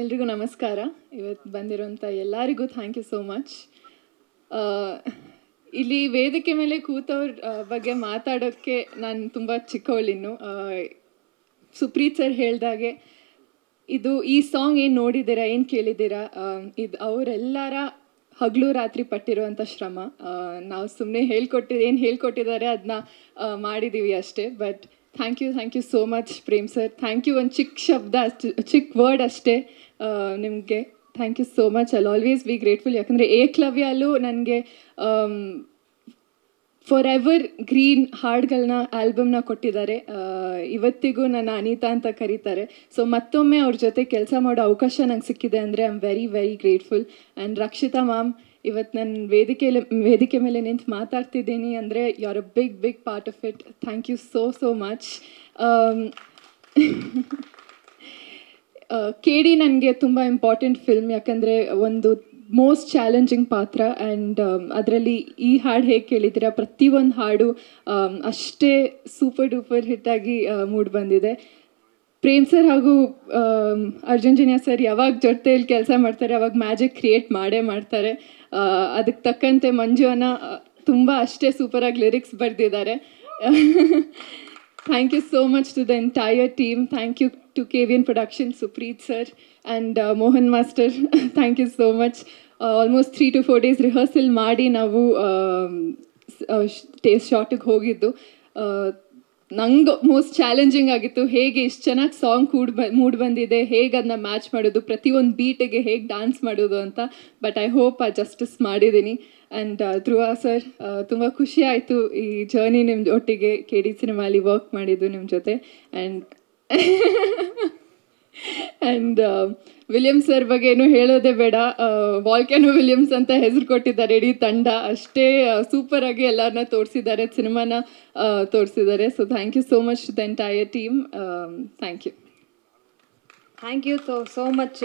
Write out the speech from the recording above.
ಎಲ್ರಿಗೂ ನಮಸ್ಕಾರ. ಇವತ್ತು ಬಂದಿರೋಂಥ ಎಲ್ಲರಿಗೂ ಥ್ಯಾಂಕ್ ಯು ಸೋ ಮಚ್. ಇಲ್ಲಿ ವೇದಿಕೆ ಮೇಲೆ ಕೂತವ್ರ ಬಗ್ಗೆ ಮಾತಾಡೋಕ್ಕೆ ನಾನು ತುಂಬ ಚಿಕ್ಕವಳಿನ್ನು. ಸುಪ್ರೀತ್ ಸರ್ ಹೇಳ್ದಾಗೆ ಈ ಸಾಂಗ್ ಏನು ನೋಡಿದ್ದೀರಾ, ಏನು ಕೇಳಿದ್ದೀರಾ, ಇದು ಅವರೆಲ್ಲರ ಹಗಲು ರಾತ್ರಿ ಪಟ್ಟಿರುವಂಥ ಶ್ರಮ. ನಾವು ಸುಮ್ಮನೆ ಏನು ಹೇಳ್ಕೊಟ್ಟಿದ್ದಾರೆ ಅದನ್ನ ಮಾಡಿದ್ದೀವಿ ಅಷ್ಟೇ. But thank you so much Prem sir. Thank you. ಒಂದು ಚಿಕ್ಕ ಶಬ್ದ, ಚಿಕ್ಕ ವರ್ಡ್ ಅಷ್ಟೇ ನಿಮಗೆ. Thank you so much. I always be grateful. ಯಾಕಂದರೆ ಏಕಲವ್ಯಲ್ಲೂ ನನಗೆ ಫಾರ್ ಎವರ್ ಗ್ರೀನ್ ಹಾಡುಗಳನ್ನ ಆಲ್ಬಮ್ನ ಕೊಟ್ಟಿದ್ದಾರೆ. ಇವತ್ತಿಗೂ ನನ್ನ ಅನಿತಾ ಅಂತ ಕರೀತಾರೆ. ಸೊ ಮತ್ತೊಮ್ಮೆ ಅವ್ರ ಜೊತೆ ಕೆಲಸ ಮಾಡೋ ಅವಕಾಶ ನಂಗೆ ಸಿಕ್ಕಿದೆ ಅಂದರೆ I am very very grateful. And Rakshita ma'am, ಇವತ್ತು ನಾನು ವೇದಿಕೆ ಮೇಲೆ ನಿಂತು ಮಾತಾಡ್ತಿದ್ದೀನಿ ಅಂದರೆ you are a big part of it. Thank you so much. KD ನನಗೆ ತುಂಬ ಇಂಪಾರ್ಟೆಂಟ್ ಫಿಲ್ಮ್. ಯಾಕಂದರೆ ಒಂದು ಮೋಸ್ಟ್ ಚಾಲೆಂಜಿಂಗ್ ಪಾತ್ರ. ಆ್ಯಂಡ್ ಅದರಲ್ಲಿ ಈ ಹಾಡು ಹೇಗೆ ಕೇಳಿದ್ದೀರಾ, ಪ್ರತಿಯೊಂದು ಹಾಡು ಅಷ್ಟೇ ಸೂಪರ್ ಡೂಪರ್ ಹಿಟ್ಟಾಗಿ ಮೂಡಿ ಬಂದಿದೆ. ಪ್ರೇಮ್ ಸರ್ ಹಾಗೂ ಅರ್ಜುನ್ ಜನ್ಯ ಸರ್ ಯಾವಾಗ ಜೊತೆಯಲ್ಲಿ ಕೆಲಸ ಮಾಡ್ತಾರೆ ಅವಾಗ ಮ್ಯಾಜಿಕ್ ಕ್ರಿಯೇಟ್ ಮಾಡ್ತಾರೆ. ಅದಕ್ಕೆ ತಕ್ಕಂತೆ ಮಂಜು ಅನ್ನ ತುಂಬ ಅಷ್ಟೇ ಸೂಪರಾಗಿ ಲಿರಿಕ್ಸ್ ಬರೆದಿದ್ದಾರೆ. Thank you so much to the entire team. Thank you to KVN Production, Supreet sir and Mohan master. Thank you so much. Almost 3 to 4 days rehearsal ಮಾಡಿ ನಾವು ಶಾರ್ಟಿಗೆ ಹೋಗಿದ್ದು. ನಂಗೆ ಮೋಸ್ಟ್ ಚಾಲೆಂಜಿಂಗ್ ಆಗಿತ್ತು. ಹೇಗೆ ಇಷ್ಟು ಚೆನ್ನಾಗಿ ಸಾಂಗ್ ಮೂಡ್ ಬಂದಿದೆ, ಹೇಗೆ ಅದನ್ನ ಮ್ಯಾಚ್ ಮಾಡೋದು, ಪ್ರತಿಯೊಂದು ಬೀಟಿಗೆ ಹೇಗೆ ಡ್ಯಾನ್ಸ್ ಮಾಡೋದು ಅಂತ. ಬಟ್ ಐ ಹೋಪ್ ಜಸ್ಟಿಸ್ ಮಾಡಿದ್ದೀನಿ. ಆ್ಯಂಡ್ ಧ್ರುವ ಸರ್, ತುಂಬ ಖುಷಿ ಆಯಿತು ಈ ಜರ್ನಿ ನಿಮ್ಮ ಒಟ್ಟಿಗೆ KD ಸಿನಿಮಾಲಿ ವರ್ಕ್ ಮಾಡಿದ್ದು ನಿಮ್ಮ ಜೊತೆ. ಆ್ಯಂಡ್ ವಿಲಿಯಮ್ಸ್ ಸರ್ ಬಗ್ಗೆ ಏನು ಹೇಳೋದೇ ಬೇಡ. ವಾಲ್ಕ್ಯಾನೋ ವಿಲಿಯಮ್ಸ್ ಅಂತ ಹೆಸರು ಕೊಟ್ಟಿದ್ದಾರೆ ಇಡೀ ತಂಡ. ಅಷ್ಟೇ ಸೂಪರಾಗಿ ಎಲ್ಲರನ್ನ ತೋರಿಸಿದ್ದಾರೆ, ಸಿನಿಮಾನ ತೋರಿಸಿದ್ದಾರೆ. So thank you so much to the entire team. Thank you so much.